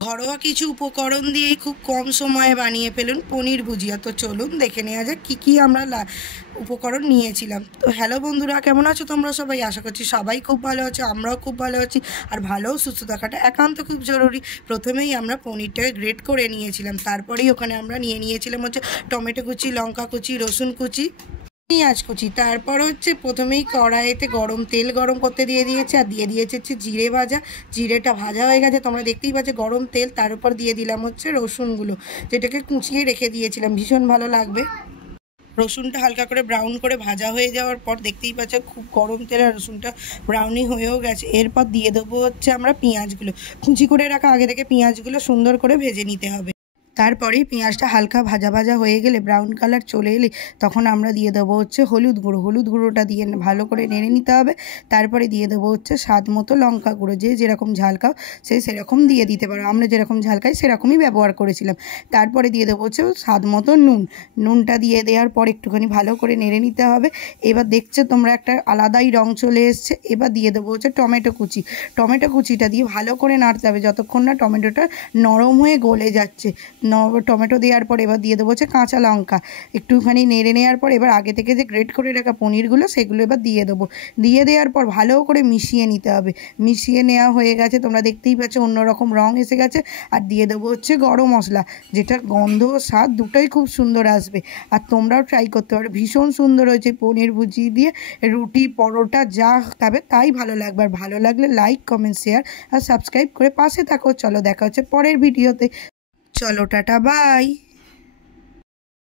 ঘরোয়া কিছু উপকরণ দিয়েই খুব কম সময়ে বানিয়ে ফেলুন পনির ভুজিয়া। তো চলুন দেখে নেওয়া যাক কী কী আমরা উপকরণ নিয়েছিলাম। তো হ্যালো বন্ধুরা, কেমন আছো তোমরা সবাই? আশা করছি সবাই খুব ভালো আছে, আমরাও খুব ভালো আছি। আর ভালো সুস্থ থাকাটা একান্ত খুব জরুরি। প্রথমেই আমরা পনিরটাকে গ্রেট করে নিয়েছিলাম, তারপরেই ওখানে আমরা নিয়েছিলাম হচ্ছে টমেটো কুচি, লঙ্কা কুচি, রসুন কুচি, পেঁয়াজ কুচি। তারপর হচ্ছে প্রথমেই কড়াইতে তেল গরম করতে দিয়ে দিয়েছে, আর দিয়ে দিয়েছে হচ্ছে জিরে ভাজা। জিরেটা ভাজা হয়ে গেছে, তোমরা দেখতেই পাচ্ছ গরম তেল। তার উপর দিয়ে দিলাম হচ্ছে রসুনগুলো, যেটাকে কুচিয়ে রেখে দিয়েছিলাম, ভীষণ ভালো লাগবে। রসুনটা হালকা করে ব্রাউন করে ভাজা হয়ে যাওয়ার পর দেখতেই পাচ্ছ খুব গরম তেলে রসুনটা ব্রাউনি হয়েও গেছে। এরপর দিয়ে দেবো হচ্ছে আমরা পেঁয়াজগুলো, কুচি করে রাখা আগে থেকে পেঁয়াজগুলো সুন্দর করে ভেজে নিতে হবে। তারপরেই পেঁয়াজটা হালকা ভাজা ভাজা হয়ে গেলে, ব্রাউন কালার চলে এলে, তখন আমরা দিয়ে দেবো হচ্ছে হলুদ গুঁড়ো। হলুদ গুঁড়োটা দিয়ে ভালো করে নেড়ে নিতে হবে। তারপরে দিয়ে দেবো হচ্ছে স্বাদ মতো লঙ্কা গুঁড়ো। যে যেরকম ঝাল খাও সেরকম দিয়ে দিতে পারো, আমরা যেরকম ঝাল খাই সেরকমই ব্যবহার করেছিলাম। তারপরে দিয়ে দেবো হচ্ছে স্বাদ মতো নুনটা দিয়ে দেওয়ার পর একটুখানি ভালো করে নেড়ে নিতে হবে। এবার দেখছো তোমরা একটা আলাদাই রং চলে এসছে। এবার দিয়ে দেবো হচ্ছে টমেটো কুচি। টমেটো কুচিটা দিয়ে ভালো করে নাড়তে হবে যতক্ষণ না টমেটোটা নরম হয়ে গলে যাচ্ছে। টমেটো দেওয়ার পর এবার দিয়ে দেবো হচ্ছে কাঁচা লঙ্কা। একটুখানি নেড়ে নেওয়ার পর এবার আগে থেকে যে গ্রেট করে রাখা পনিরগুলো সেগুলো এবার দিয়ে দেবো। দিয়ে দেওয়ার পর ভালো করে মিশিয়ে নিতে হবে। মিশিয়ে নেওয়া হয়ে গেছে, তোমরা দেখতেই পাচ্ছ অন্যরকম রং এসে গেছে। আর দিয়ে দেবো হচ্ছে গরম মশলা, যেটার গন্ধ ও স্বাদ দুটোই খুব সুন্দর আসবে। আর তোমরাও ট্রাই করতে পারো, ভীষণ সুন্দর হয়েছে। পনির ভুজি দিয়ে রুটি, পরোটা যা খাবে তাই ভালো লাগবে। আর ভালো লাগলে লাইক, কমেন্ট, শেয়ার আর সাবস্ক্রাইব করে পাশে থাকো। চলো দেখা হচ্ছে পরের ভিডিওতে। চলো টাটা, বাই।